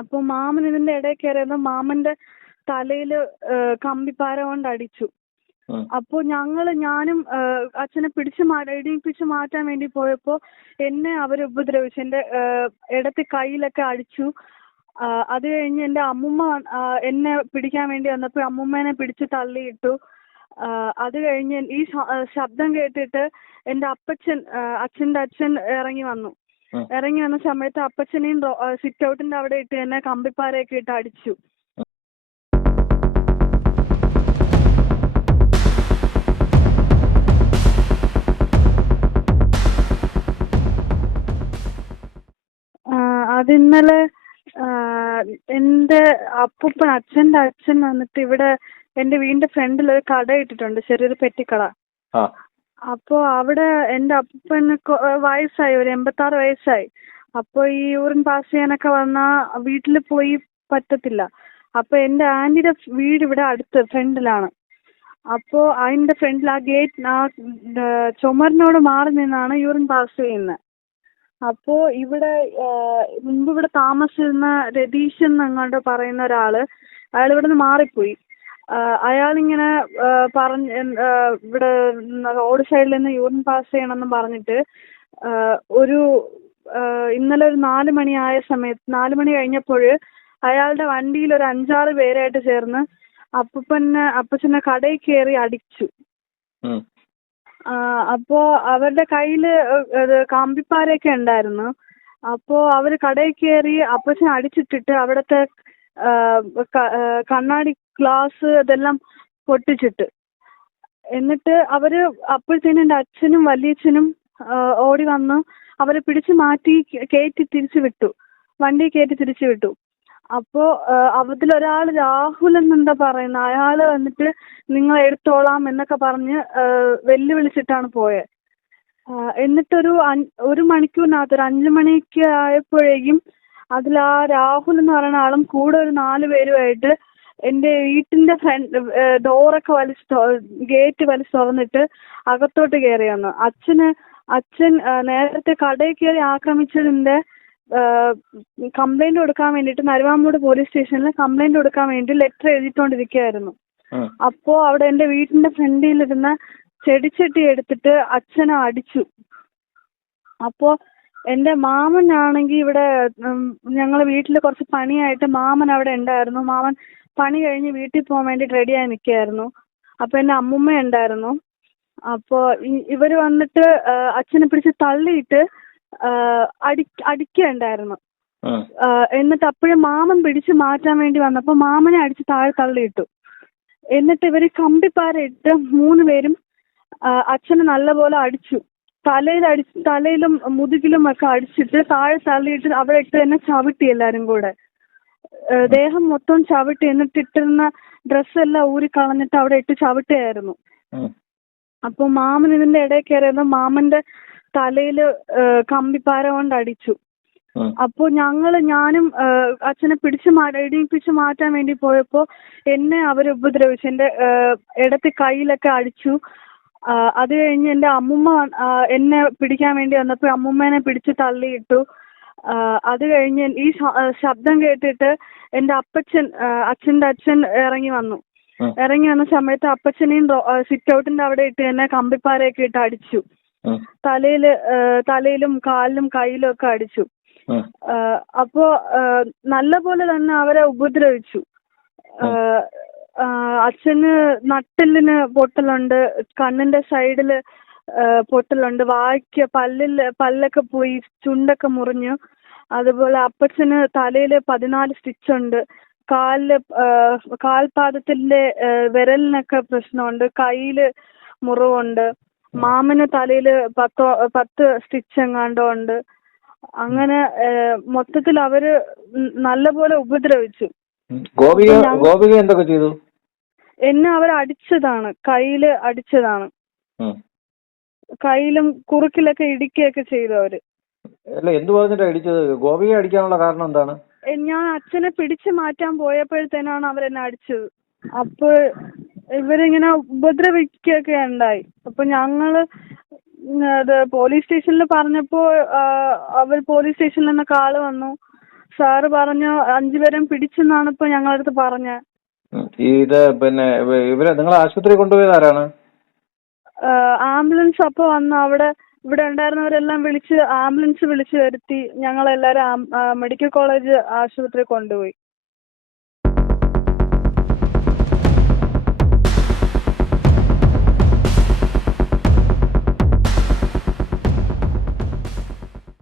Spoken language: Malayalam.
അപ്പൊ മാമൻ ഇതിന്റെ ഇടയിൽ കയറിയപ്പോ മാമന്റെ തലയില് കമ്പിപ്പാര കൊണ്ട് അടിച്ചു. അപ്പൊ ഞാനും അച്ഛനെ എഴുതിപ്പിച്ച് മാറ്റാൻ വേണ്ടി പോയപ്പോ എന്നെ അവര് ഉപദ്രവിച്ചു. എന്റെ ഇടത്തെ കയ്യിലൊക്കെ അടിച്ചു. അത് കഴിഞ്ഞ് എന്റെ അമ്മുമ്മ എന്നെ പിടിക്കാൻ വേണ്ടി വന്നപ്പോ അമ്മുമ്മേനെ പിടിച്ച് തള്ളിയിട്ടു. അത് കഴിഞ്ഞ് ഈ ശബ്ദം കേട്ടിട്ട് എന്റെ അച്ഛന്റെ അച്ഛൻ ഇറങ്ങി വന്ന സമയത്ത് അപ്പച്ചനെയും സിറ്റ് ഔട്ടിന്റെ അവിടെ ഇട്ട് എന്നെ കമ്പിപ്പാരയൊക്കെ ഇട്ട് അടിച്ചു. അതിന്നലെ എന്റെ അച്ഛന്റെ അച്ഛൻ വന്നിട്ട് ഇവിടെ എന്റെ വീടിന്റെ ഫ്രണ്ടിൽ ഒരു കട ഇട്ടിട്ടുണ്ട്, ചെറിയൊരു പെട്ടിക്കട. അപ്പൊ അവിടെ എന്റെ അപ്പൂപ്പന് വയസ്സായി, ഒരു 86 വയസ്സായി. അപ്പൊ ഈ യൂറിൻ പാസ് ചെയ്യാനൊക്കെ വന്നാ വീട്ടില് പോയി പറ്റത്തില്ല. അപ്പൊ എന്റെ ആന്റിയുടെ വീട് ഇവിടെ അടുത്ത് ഫ്രണ്ടിലാണ്. അപ്പോ അതിന്റെ ഫ്രണ്ടിൽ ആ ചുമരിനോട് മാറി നിന്നാണ് യൂറിൻ പാസ് ചെയ്യുന്നത്. അപ്പോ ഇവിടെ മുമ്പ് ഇവിടെ താമസിച്ചിരുന്ന രതീഷ് എന്നങ്ങാണ്ട് പറയുന്ന ഒരാള്, അയാൾ ഇവിടെ നിന്ന് മാറിപ്പോയി. അയാളിങ്ങനെ ഇവിടെ റോഡ് സൈഡിൽ നിന്ന് യൂറിൻ പാസ് ചെയ്യണമെന്ന് പറഞ്ഞിട്ട് ഇന്നലെ ഒരു 4 മണി കഴിഞ്ഞപ്പോൾ അയാളുടെ വണ്ടിയിൽ ഒരു 5-6 പേരായിട്ട് ചേർന്ന് അപ്പച്ചനെ കടയിൽ കയറി അടിച്ചു. അപ്പോ അവരുടെ കയ്യില് കമ്പിപ്പാരയൊക്കെ ഉണ്ടായിരുന്നു. അപ്പോ അവര് കടയിൽ കയറി അപ്പച്ചനെ അടിച്ചിട്ടിട്ട് അവിടത്തെ കണ്ണാടി ഗ്ലാസ് ഇതെല്ലാം പൊട്ടിച്ചിട്ട്, എന്നിട്ട് അവര് അപ്പോഴത്തേനും എന്റെ അച്ഛനും വല്യച്ഛനും ഓടി വന്ന് അവരെ പിടിച്ചു മാറ്റി വണ്ടി കയറ്റി തിരിച്ചു വിട്ടു. അപ്പോ അതിലൊരാൾ രാഹുൽ എന്നെന്താ പറയുന്ന അയാള് വന്നിട്ട് നിങ്ങൾ എടുത്തോളാം എന്നൊക്കെ പറഞ്ഞ് വെല്ലുവിളിച്ചിട്ടാണ് പോയത്. എന്നിട്ടൊരു 1 മണിക്കൂറിനകത്ത് ഒരു 5 മണിക്ക് ആയപ്പോഴേക്കും അതിൽ ആ രാഹുൽ എന്ന് പറയുന്ന ആളും കൂടെ ഒരു 4 പേരുമായിട്ട് എന്റെ വീട്ടിന്റെ ഡോറൊക്കെ ഗേറ്റ് വലിച്ചു തുറന്നിട്ട് അകത്തോട്ട് കയറി വന്നു. അച്ഛൻ നേരത്തെ കടയിൽ കയറി ആക്രമിച്ചതിന്റെ കംപ്ലൈന്റ് കൊടുക്കാൻ വേണ്ടിട്ട് നരുവാമൂട് പോലീസ് സ്റ്റേഷനിൽ കംപ്ലൈന്റ് കൊടുക്കാൻ വേണ്ടി ലെറ്റർ എഴുതിക്കൊണ്ടിരിക്കുകയായിരുന്നു. അപ്പോ അവിടെ എന്റെ വീട്ടിന്റെ ഫ്രണ്ടിലിരുന്ന ചെടിച്ചട്ടി എടുത്തിട്ട് അച്ഛനെ അടിച്ചു. അപ്പോ എന്റെ മാമനാണെങ്കി ഇവിടെ ഞങ്ങളെ വീട്ടില് കുറച്ച് പണിയായിട്ട് മാമൻ അവിടെ ഉണ്ടായിരുന്നു. മാമൻ പണി കഴിഞ്ഞ് വീട്ടിൽ പോകാൻ വേണ്ടി റെഡിയായി നിൽക്കുകയായിരുന്നു. അപ്പൊ എന്റെ അമ്മുമ്മ ഉണ്ടായിരുന്നു. അപ്പോ ഇവര് വന്നിട്ട് അച്ഛനെ പിടിച്ച് തള്ളിയിട്ട് അടിക്കുകയുണ്ടായിരുന്നു. എന്നിട്ട് അപ്പോഴും മാമൻ പിടിച്ച് മാറ്റാൻ വേണ്ടി വന്നപ്പോ മാമനെ അടിച്ച് താഴെ തള്ളിയിട്ടു. എന്നിട്ട് ഇവര് കമ്പിപ്പാര ഇട്ട് 3 പേരും അച്ഛനെ നല്ലപോലെ അടിച്ചു. തലയിലും മുതുകിലും ഒക്കെ അടിച്ചിട്ട് താഴെ തള്ളിയിട്ട് അവിടെ ഇട്ട് തന്നെ ചവിട്ടി. എല്ലാരും കൂടെ ദേഹം മൊത്തം ചവിട്ടി. എന്നിട്ട് ഇട്ടിരുന്ന ഡ്രസ്സെല്ലാം ഊരി കളഞ്ഞിട്ട് അവിടെ ഇട്ട് ചവിട്ടിയായിരുന്നു. അപ്പൊ മാമൻ ഇതിന്റെ ഇടയിൽ കയറിയപ്പോ മാമന്റെ തലയില് കമ്പിപ്പാര കൊണ്ട് അടിച്ചു. അപ്പൊ ഞാനും അച്ഛനെ എഴുതിപ്പിച്ച് മാറ്റാൻ വേണ്ടി പോയപ്പോ എന്നെ അവര് ഉപദ്രവിച്ചു. എന്റെ ഇടത്തെ കയ്യിലൊക്കെ അടിച്ചു. അത് കഴിഞ്ഞ് എന്റെ അമ്മുമ്മ എന്നെ പിടിക്കാൻ വേണ്ടി വന്നപ്പോ അമ്മുമ്മേനെ പിടിച്ച് തള്ളിയിട്ടു. അത് കഴിഞ്ഞ് ഈ ശബ്ദം കേട്ടിട്ട് എന്റെ അച്ഛന്റെ അച്ഛൻ ഇറങ്ങി വന്ന സമയത്ത് അപ്പച്ചനെയും സിറ്റ് ഔട്ടിന്റെ അവിടെ ഇട്ട് എന്നെ കമ്പിപ്പാരയൊക്കെ ഇട്ട് അടിച്ചു. തലയിലും കാലിലും കയ്യിലും ഒക്കെ അടിച്ചു. അപ്പോ നല്ല പോലെ തന്നെ അവരെ ഉപദ്രവിച്ചു. അച്ഛന് നട്ടെല്ലിന് പൊട്ടലുണ്ട്, കണ്ണിന്റെ സൈഡില് പൊട്ടലുണ്ട്, വായ്ക്ക് പല്ലൊക്കെ പോയി, ചുണ്ടൊക്കെ മുറിഞ്ഞു. അതുപോലെ അപ്പച്ചന് തലയില് 14 സ്റ്റിച്ചുണ്ട്. കാൽപാദത്തിന്റെ വിരലിനൊക്കെ പ്രശ്നമുണ്ട്, കയ്യില് മുറിവുണ്ട്. മാമന് തലയില് 10 സ്റ്റിച്ച് എങ്ങാണ്ടോ ഉണ്ട്. അങ്ങനെ മൊത്തത്തിൽ അവര് നല്ലപോലെ ഉപദ്രവിച്ചു. ഗോപിക എന്തൊക്കെ ചെയ്തു? എന്നെ അവർ അടിച്ചതാണ്, കയ്യില് അടിച്ചതാണ്. കയ്യിലും കുറുക്കിലൊക്കെ ഇടിക്കുകയൊക്കെ ചെയ്തു അവര്. എന്ത് പറഞ്ഞിട്ടാ അടിച്ചത്? ഗോപിക അടിക്കാനുള്ള കാരണം എന്താണ്? ഞാൻ അച്ഛനെ പിടിച്ചു മാറ്റാൻ പോയപ്പോഴത്തേനാണ് അവരെന്നെ അടിച്ചത്. അപ്പൊ ഇവരിങ്ങനെ ഉപദ്രവിക്കുകയൊക്കെ ഉണ്ടായി. അപ്പൊ ഞങ്ങള് പോലീസ് സ്റ്റേഷനിൽ പറഞ്ഞപ്പോ പോലീസ് സ്റ്റേഷനിൽ നിന്നൊക്കെ ആള് വന്നു, സാറ് പറഞ്ഞു 5 പേരെയും പിടിച്ചെന്നാണ് ഇപ്പൊ ഞങ്ങളുടെ അടുത്ത് പറഞ്ഞത്. ഇത് പിന്നെ ഇവരെ നിങ്ങൾ ആശുപത്രി കൊണ്ടുപോയത് ആരാണ്? ആംബുലൻസ് അപ്പൊ വന്നു. ഇവിടെ ഉണ്ടായിരുന്നവരെല്ലാം ആംബുലൻസ് വിളിച്ചു വരുത്തി ഞങ്ങളെല്ലാരും മെഡിക്കൽ കോളേജ് ആശുപത്രി കൊണ്ടുപോയി.